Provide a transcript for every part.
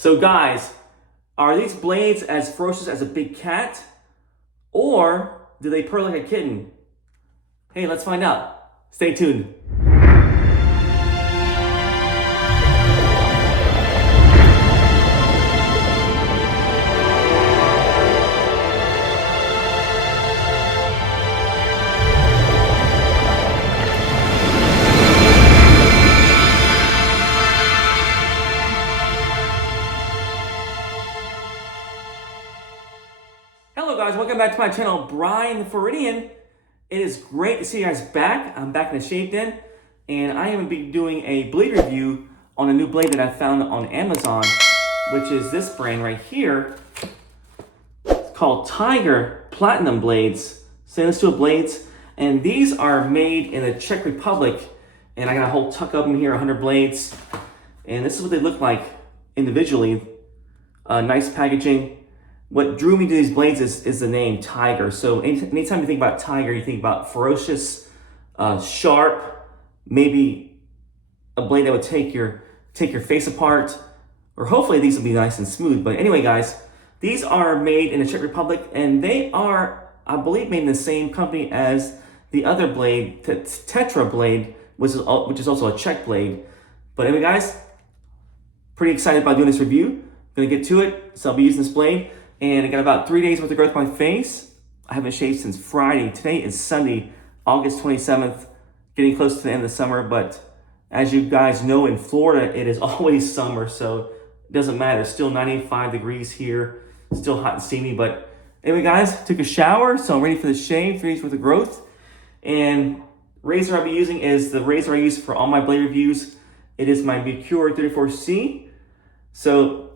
So guys, are these blades as ferocious as a big cat? Or do they purr like a kitten? Hey, let's find out. Stay tuned. Hello guys, welcome back to my channel, Brian the Floridian. It is great to see you guys back. I'm back in the shave den, and I am going to be doing a blade review on a new blade that I found on Amazon, which is this brand right here. It's called Tiger Platinum Blades, stainless steel blades, and these are made in the Czech Republic, and I got a whole tuck of them here, 100 blades, and this is what they look like individually. Nice packaging. What drew me to these blades is the name Tiger. So anytime you think about Tiger, you think about ferocious, sharp, maybe a blade that would take your face apart, or hopefully these will be nice and smooth. But anyway, guys, these are made in the Czech Republic, and they are, I believe, made in the same company as the other blade, Tetra blade, which is also a Czech blade. But anyway, guys, pretty excited about doing this review. Gonna get to it. So I'll be using this blade. And I got about 3 days worth of growth on my face. I haven't shaved since Friday. Today is Sunday, August 27th, getting close to the end of the summer. But as you guys know, in Florida, it is always summer, so it doesn't matter. It's still 95 degrees here, still hot and steamy. But anyway, guys, took a shower, so I'm ready for the shave, 3 days worth of growth. And razor I'll be using is the razor I use for all my blade reviews. It is my Merkur 34C. So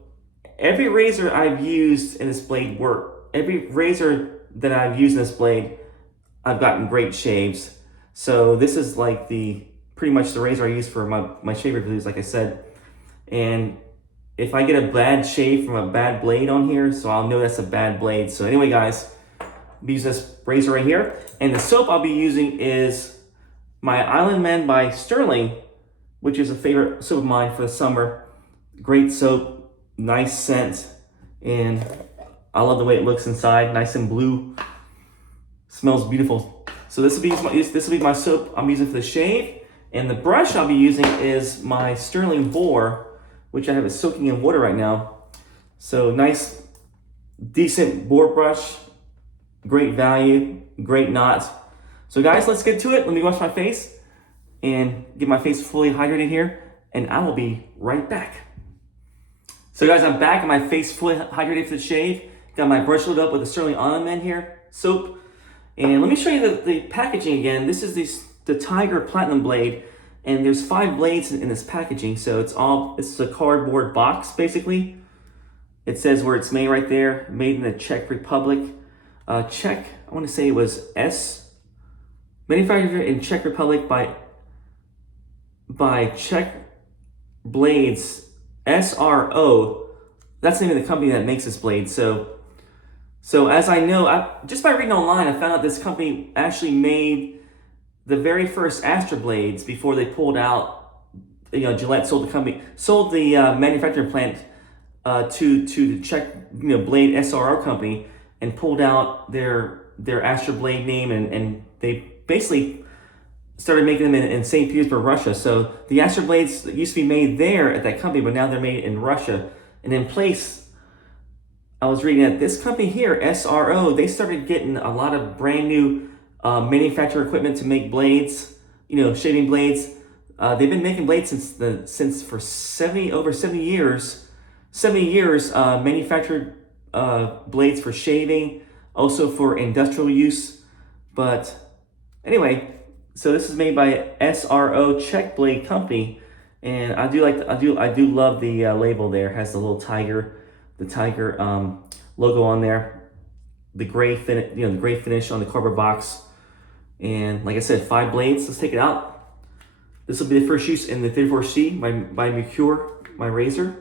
every razor I've used in this blade every razor that I've used in this blade, I've gotten great shaves. So this is like pretty much the razor I use for my shave reviews, like I said. And if I get a bad shave from a bad blade on here, so I'll know that's a bad blade. So anyway, guys, I'll be using this razor right here. And the soap I'll be using is my Island Man by Stirling, which is a favorite soap of mine for the summer. Great soap. Nice scent, and I love the way it looks inside, nice and blue. Smells beautiful. So this will be my soap I'm using for the shave, and the brush I'll be using is my Stirling Boar, which I have it soaking in water right now. So nice, decent boar brush, great value, great knot. So guys, let's get to it. Let me wash my face and get my face fully hydrated here, and I will be right back. So guys, I'm back and my face fully hydrated for the shave. Got my brush loaded up with the Stirling Island Man here, soap. And let me show you the packaging again. This is the Tiger Platinum blade, and there's 5 blades in this packaging. So it's a cardboard box basically. It says where it's made right there, made in the Czech Republic. Czech, I want to say it was manufactured in Czech Republic by Czech Blades. SRO, that's the name of the company that makes this blade. So as I know, just by reading online, I found out this company actually made the very first Astra blades before they pulled out. Gillette sold the manufacturing plant to the Czech blade SRO company, and pulled out their Astra blade name, and they basically started making them in St. Petersburg, Russia. So the Astra blades used to be made there at that company, but now they're made in Russia. And in place, I was reading that this company here, SRO, they started getting a lot of brand new manufacturer equipment to make blades, shaving blades. They've been making blades since for over 70 years. 70 years manufactured blades for shaving, also for industrial use. But anyway, so this is made by SRO Czech Blade Company, and I do love the label there. It has the little tiger, logo on there, the gray finish on the cardboard box, and like I said, 5 blades. Let's take it out. This will be the first use in the 34C by Merkur, my razor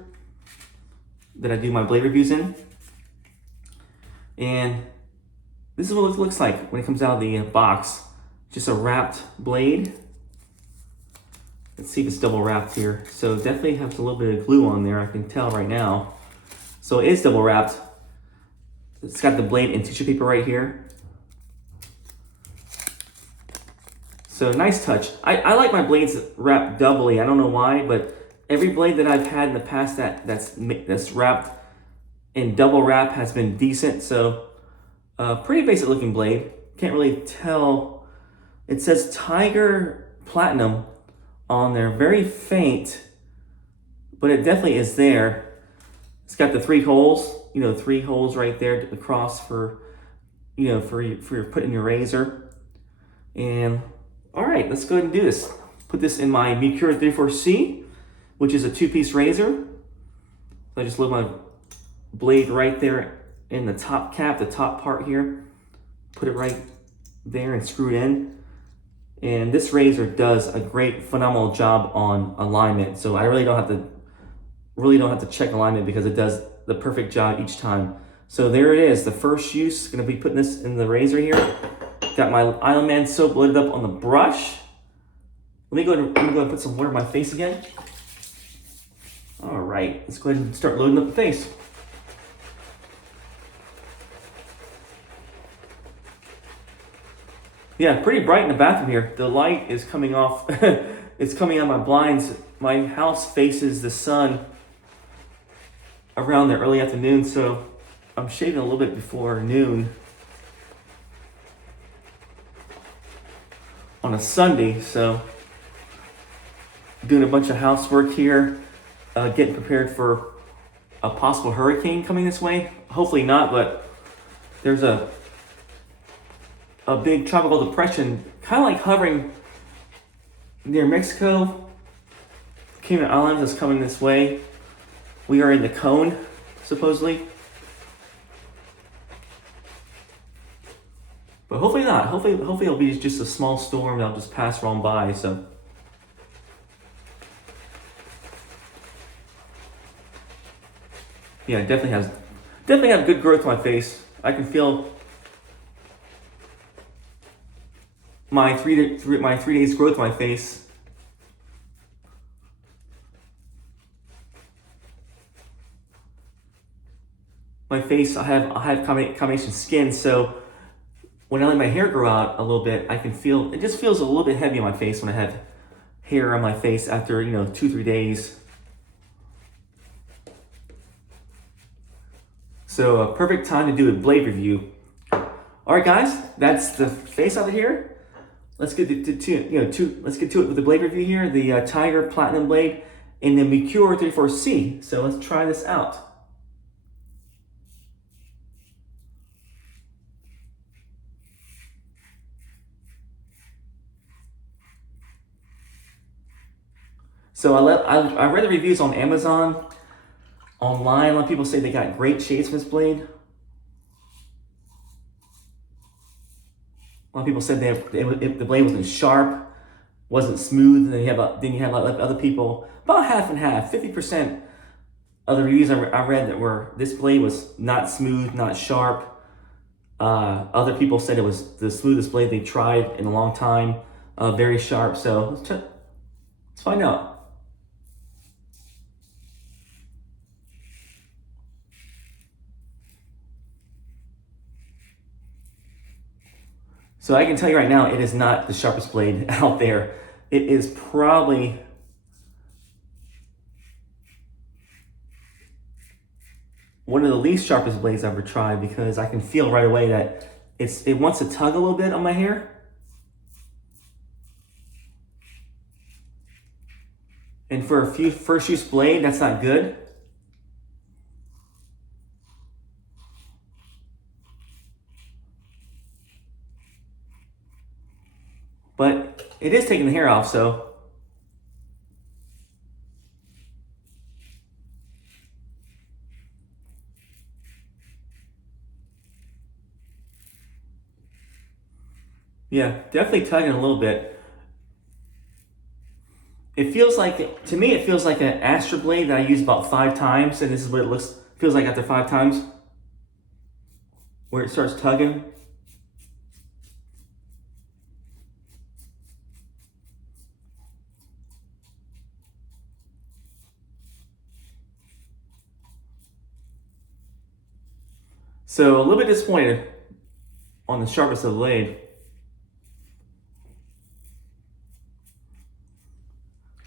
that I do my blade reviews in, and this is what it looks like when it comes out of the box. Just a wrapped blade. Let's see if it's double wrapped here. So definitely has a little bit of glue on there, I can tell right now. So it is double wrapped. It's got the blade and tissue paper right here. So nice touch. I like my blades wrapped doubly. I don't know why, but every blade that I've had in the past that's wrapped in double wrap has been decent. So pretty basic looking blade. Can't really tell. It says Tiger Platinum on there, very faint, but it definitely is there. It's got the 3 holes, 3 holes right there across for, for your putting your razor. And all right, let's go ahead and do this. Put this in my Merkur 34C, which is a 2-piece razor. So I just load my blade right there in the top cap, the top part here. Put it right there and screw it in. And this razor does a great, phenomenal job on alignment. So I really don't have to check alignment because it does the perfect job each time. So there it is, the first use. Gonna be putting this in the razor here. Got my Island Man soap loaded up on the brush. Let me go ahead and put some water on my face again. All right, let's go ahead and start loading up the face. Yeah, pretty bright in the bathroom here. The light is coming off. It's coming on my blinds. My house faces the sun around the early afternoon, so I'm shaving a little bit before noon on a Sunday. So doing a bunch of housework here, getting prepared for a possible hurricane coming this way. Hopefully not, but there's a big tropical depression, kind of like hovering near Mexico. Cayman Islands is coming this way. We are in the cone, supposedly. But hopefully not. Hopefully it'll be just a small storm that'll just pass right by. So yeah, definitely have good growth on my face. I can feel my 3 days growth on my face. My face, I have combination skin, so when I let my hair grow out a little bit, I can feel, it just feels a little bit heavy on my face when I have hair on my face after, 2-3 days. So a perfect time to do a blade review. All right, guys, that's the face out of here. Let's get to it with the blade review here. The Tiger Platinum blade in the Merkur 34C. So let's try this out. So I read the reviews on Amazon, online. A lot of people say they got great shades for this blade. A lot of people said the blade wasn't sharp, wasn't smooth. And then you have other people, about half and half, 50% of the reviews I read that were this blade was not smooth, not sharp. Other people said it was the smoothest blade they tried in a long time, very sharp. So let's find out. So I can tell you right now, it is not the sharpest blade out there. It is probably one of the least sharpest blades I've ever tried, because I can feel right away that it wants to tug a little bit on my hair. And for a few first use blade, that's not good. But it is taking the hair off, so. Yeah, definitely tugging a little bit. It feels like, to me, it feels like an Astra blade that I used about 5 times, and this is what it feels like after 5 times, where it starts tugging. So a little bit disappointed on the sharpness of the blade.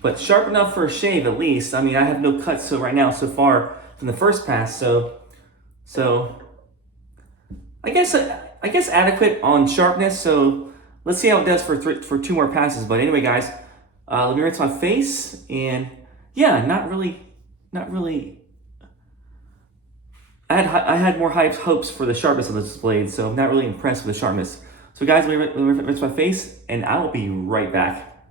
But sharp enough for a shave at least. I mean, I have no cuts so right now so far from the first pass, so I guess adequate on sharpness. So let's see how it does for 2 more passes. But anyway, guys, let me rinse my face, and yeah, not really. I had more high hopes for the sharpness of this blade, so I'm not really impressed with the sharpness. So guys, let me rinse my face, and I will be right back.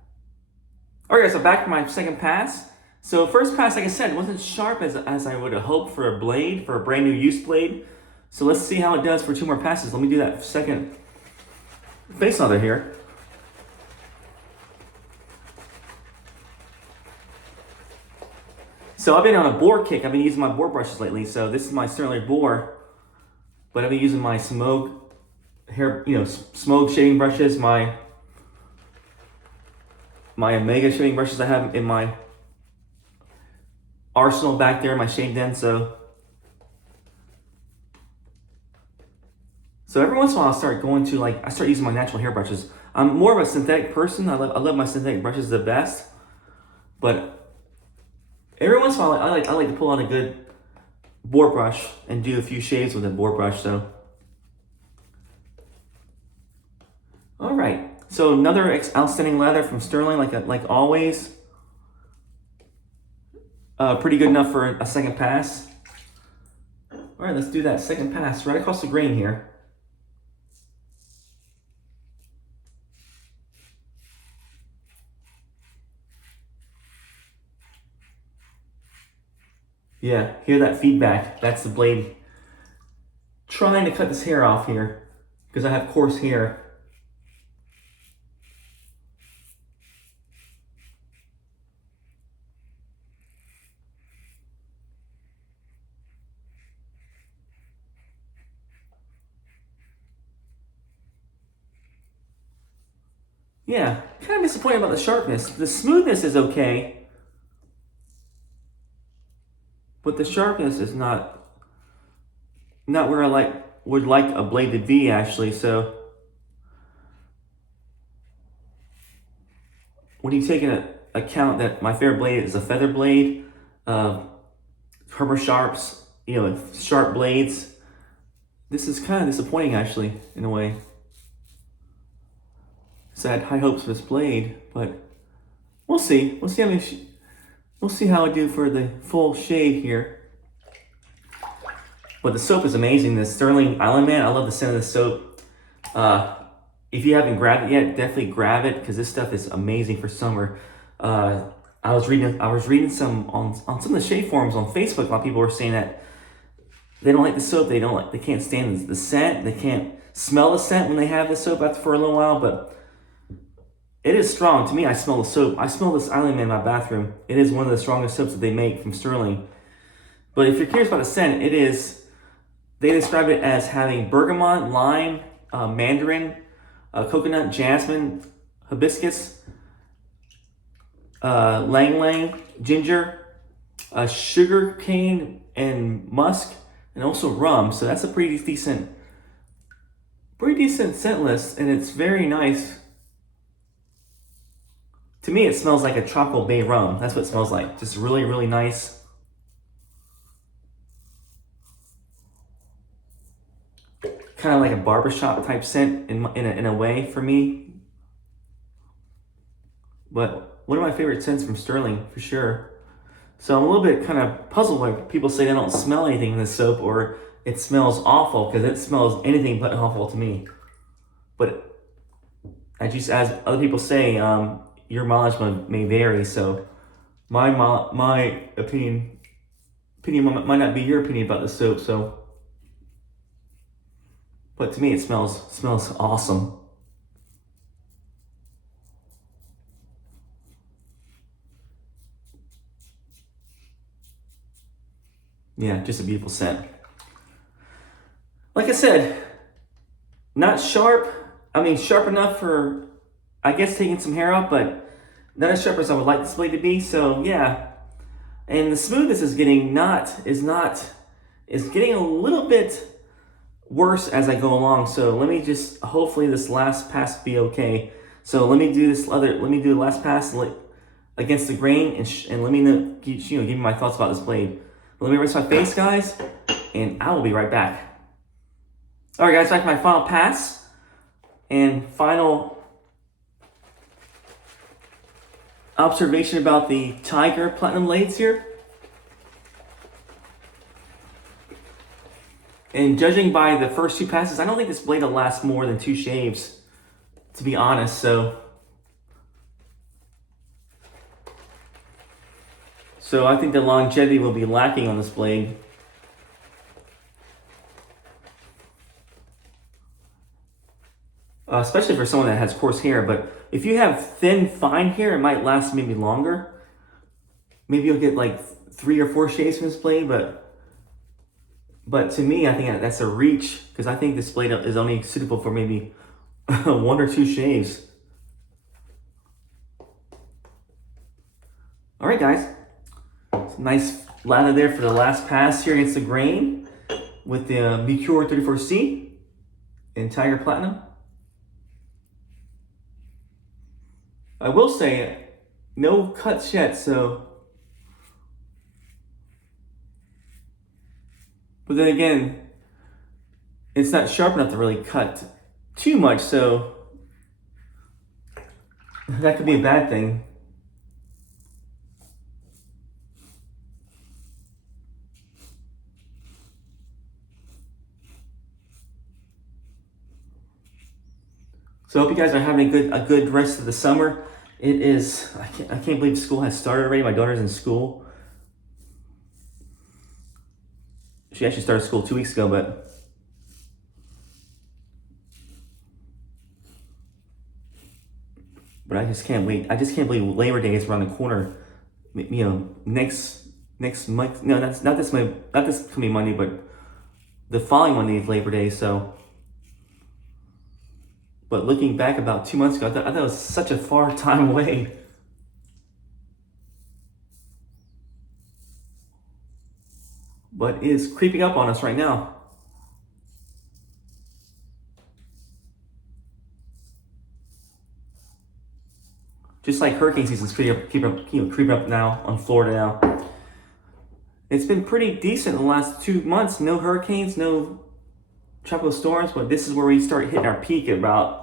All right, guys, so back to my second pass. So first pass, like I said, wasn't sharp as I would have hoped for a blade, for a brand new used blade. So let's see how it does for 2 more passes. Let me do that second face lather here. So I've been on a boar kick. I've been using my boar brushes lately. So this is my Stirling Boar, but I've been using my smoke shaving brushes, my Omega shaving brushes I have in my arsenal back there, my shave den. So every once in a while I start going to I start using my natural hair brushes. I'm more of a synthetic person. I love my synthetic brushes the best, but every once in a while, I like to pull out a good boar brush and do a few shaves with a boar brush. So, all right. So another outstanding lather from Stirling, like always. Pretty good enough for a second pass. All right, let's do that second pass right across the grain here. Yeah, hear that feedback. That's the blade trying to cut this hair off here because I have coarse hair. Yeah, kind of disappointed about the sharpness. The smoothness is okay, but the sharpness is not where I would like a blade to be actually. So when you take into account that my favorite blade is a feather blade, Purr sharps, sharp blades, this is kind of disappointing actually in a way. So I had high hopes for this blade, but we'll see. We'll see how I do for the full shave here. But the soap is amazing. The Stirling Island Man, I love the scent of the soap. If you haven't grabbed it yet, definitely grab it because this stuff is amazing for summer. I was reading some on some of the shave forums on Facebook. A lot of people were saying that they don't like the soap. They can't stand the scent. They can't smell the scent when they have the soap after for a little while, but it is strong. To me, I smell the soap. I smell this Island Man in my bathroom. It is one of the strongest soaps that they make from Stirling. But if you're curious about the scent, they describe it as having bergamot, lime, mandarin, coconut, jasmine, hibiscus, lang lang, ginger, sugar cane, and musk, and also rum. So that's a pretty decent scent list, and it's very nice. To me, it smells like a tropical bay rum. That's what it smells like. Just really, really nice. Kind of like a barbershop type scent in a way for me. But one of my favorite scents from Stirling, for sure. So I'm a little bit kind of puzzled when people say they don't smell anything in this soap or it smells awful, because it smells anything but awful to me. But as other people say, your mileage may vary, so my opinion might not be your opinion about the soap. So, but to me, it smells awesome. Yeah, just a beautiful scent. Like I said, not sharp. I mean, sharp enough for, I guess, taking some hair off, but not as sharp as I would like this blade to be. So yeah, and the smoothness is getting a little bit worse as I go along. So let me just, hopefully this last pass will be okay. So let me do the last pass against the grain, and let me know, give me my thoughts about this blade. But let me rinse my face, guys, and I will be right back. All right, guys, back to my final pass and final observation about the Tiger Platinum blades here. And judging by the first 2 passes, I don't think this blade will last more than 2 shaves, to be honest. So I think the longevity will be lacking on this blade. Especially for someone that has coarse hair. But if you have thin, fine hair, it might last maybe longer. Maybe you'll get like 3 or 4 shaves from this blade, but to me, I think that's a reach, because I think this blade is only suitable for maybe 1 or 2 shaves. All right, guys. Nice lather there for the last pass here against the grain with the Merkur 34C in Tiger Platinum. I will say, no cuts yet, so. But then again, it's not sharp enough to really cut too much, so that could be a bad thing. So I hope you guys are having a good rest of the summer. It is, I can't believe school has started already. My daughter's in school. She actually started school 2 weeks ago, but I just can't wait. I just can't believe Labor Day is around the corner. You know, next month. No, that's not this coming Monday, but the following Monday is Labor Day. So. But looking back about 2 months ago, I thought it was such a far time away. But it is creeping up on us right now. Just like hurricane season's creeping up now on Florida now. It's been pretty decent in the last 2 months. No hurricanes, no tropical storms, but this is where we start hitting our peak at about,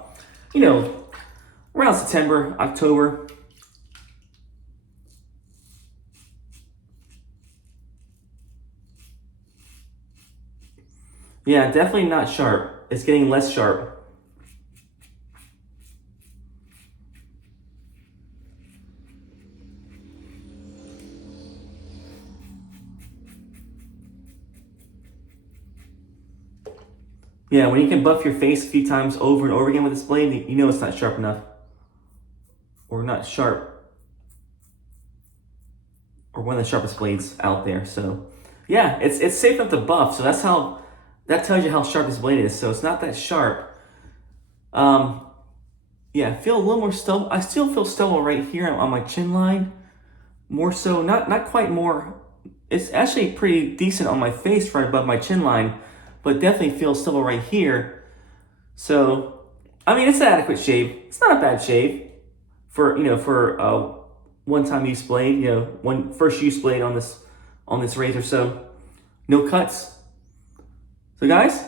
around September, October. Yeah, definitely not sharp. It's getting less sharp. Yeah, when you can buff your face a few times over and over again with this blade, you know it's not sharp enough. Or not sharp. Or one of the sharpest blades out there. So, yeah, it's safe enough to buff. So that tells you how sharp this blade is. So it's not that sharp. Yeah, I feel a little more stubble. I still feel stubble right here on my chin line. More so, not quite more. It's actually pretty decent on my face right above my chin line. But definitely feels stubble right here. So, I mean, it's an adequate shave. It's not a bad shave for one-time use blade. One first use blade on this razor. So, no cuts. So, guys,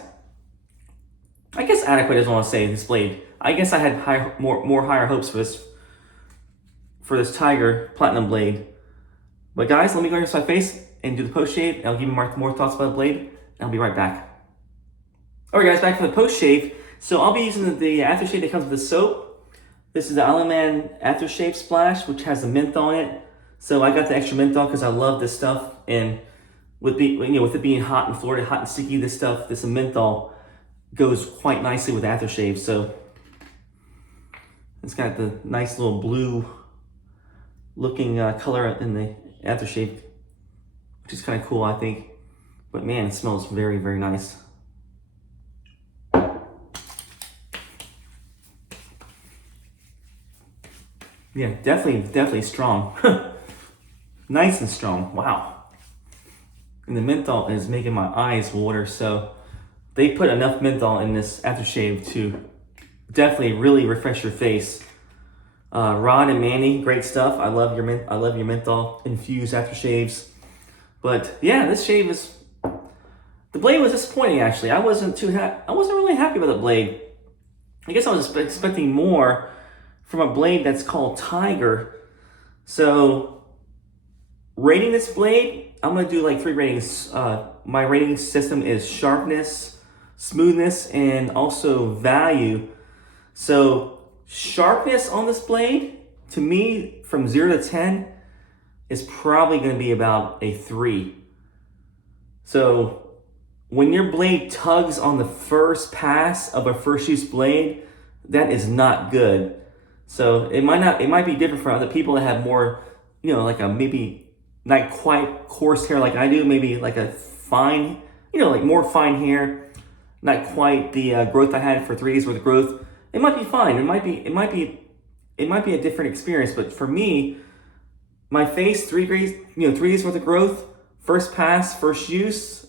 I guess adequate is what I want to say. This blade. I guess I had more higher hopes for this Tiger Platinum blade. But guys, let me go into my face and do the post shave. And I'll give you more thoughts about the blade. And I'll be right back. Alright guys, back for the post shave. So I'll be using the aftershave that comes with the soap. This is the Island Man Aftershave Splash, which has the menthol in it. So I got the extra menthol because I love this stuff. And with it being hot in Florida, hot and sticky, this menthol goes quite nicely with aftershave. So it's got the nice little blue looking color in the aftershave, which is kind of cool, I think. But man, it smells very, very nice. Yeah, definitely strong. Nice and strong, wow. And the menthol is making my eyes water, so they put enough menthol in this aftershave to definitely really refresh your face. Ron and Manny, great stuff. I love your menthol infused aftershaves. But yeah, this shave is, the blade was disappointing actually. I wasn't really happy with the blade. I guess I was expecting more from a blade that's called Tiger. So rating this blade, I'm gonna do like 3 ratings. My rating system is sharpness, smoothness, and also value. So sharpness on this blade, to me, from 0 to 10, is probably gonna be about a 3. So when your blade tugs on the first pass of a first use blade, that is not good. So it might be different for other people that have more, like a maybe not quite coarse hair like I do, maybe like a fine, like more fine hair, not quite the growth I had for 3 days worth of growth. It might be fine. It might be a different experience. But for me, my face, 3 days, 3 days worth of growth, first pass, first use,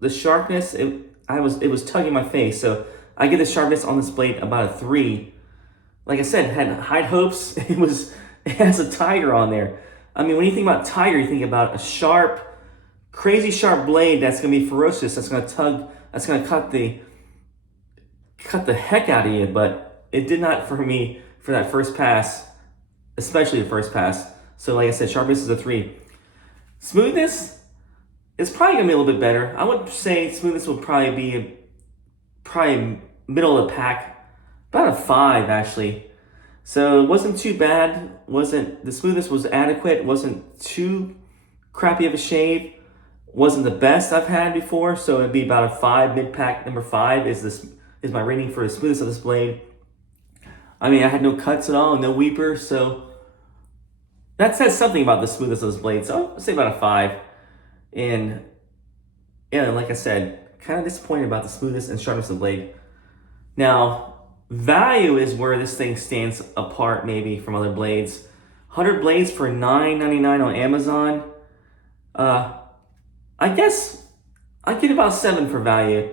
the sharpness, it was tugging my face. So I get the sharpness on this blade about a 3. Like I said, had high hopes. It has a Tiger on there. I mean, when you think about Tiger, you think about a sharp, crazy sharp blade that's gonna be ferocious, that's gonna tug, that's gonna cut the heck out of you. But it did not for me for that first pass, especially the first pass. So like I said, sharpness is a 3. Smoothness, it's probably gonna be a little bit better. I would say smoothness will probably be middle of the pack, about a 5 actually. So it wasn't too bad. The smoothness was adequate. Wasn't too crappy of a shave. Wasn't the best I've had before. So it'd be about a 5 mid pack. Number 5 is my rating for the smoothness of this blade. I mean, I had no cuts at all, no weeper, so that says something about the smoothness of this blade. So I'll say about a 5. And yeah, like I said, kind of disappointed about the smoothness and sharpness of the blade. Now, value is where this thing stands apart maybe from other blades. 100 blades for $9.99 on Amazon. I guess I get about 7 for value.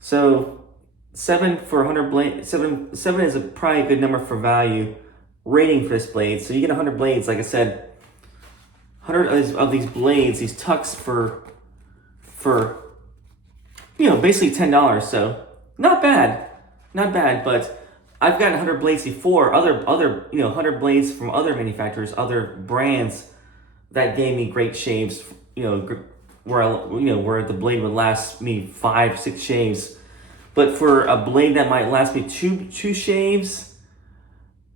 So 7 for 100 blades. 7 is probably a good number for value rating for this blade. So you get 100 blades, like I said, 100 of these blades, these tucks for basically $10. So not bad. Not bad, but I've gotten 100 blades before, other 100 blades from other manufacturers, other brands that gave me great shaves, where the blade would last me 5-6 shaves. But for a blade that might last me two shaves,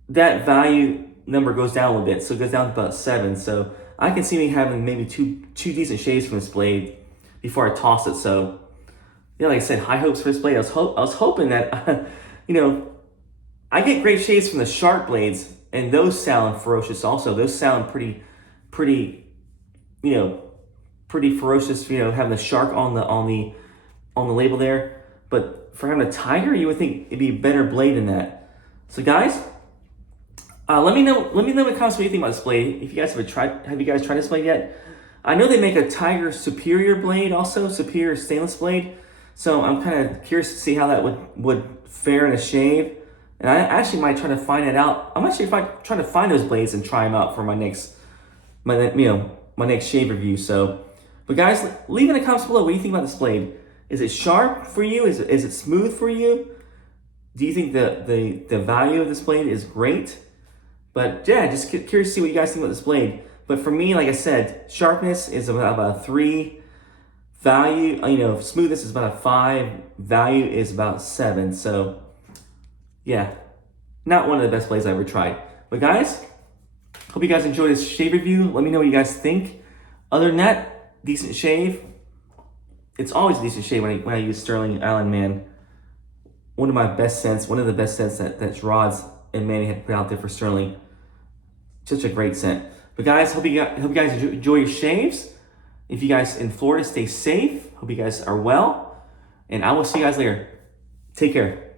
that value number goes down a little bit. So it goes down to about 7. So I can see me having maybe two decent shaves from this blade before I toss it. So yeah, like I said, high hopes for this blade. I was hoping that, I get great shaves from the sharp blades, and those sound ferocious also. Those sound pretty ferocious, having the shark on the label there. But for having a Tiger, you would think it'd be a better blade than that. So guys, let me know in the comments what you think about this blade. If you guys have you guys tried this blade yet? I know they make a Tiger Superior blade also, Superior stainless blade. So I'm kind of curious to see how that would fare in a shave. And I actually might try to find it out. I'm actually trying to find those blades and try them out for my next shave review. So, but guys, leave in the comments below what do you think about this blade. Is it sharp for you? Is it smooth for you? Do you think the value of this blade is great? But yeah, just curious to see what you guys think about this blade. But for me, like I said, sharpness is about a 3. Value, smoothness is about a 5. Value is about 7. So yeah, not one of the best blades I ever tried. But guys, hope you guys enjoyed this shave review. Let me know what you guys think. Other than that, decent shave. It's always a decent shave when I use Stirling Island Man. One of the best scents that Rods and Manny had put out there for Stirling. Such a great scent. But guys, hope you guys enjoy your shaves. If you guys in Florida, stay safe. Hope you guys are well. And I will see you guys later. Take care.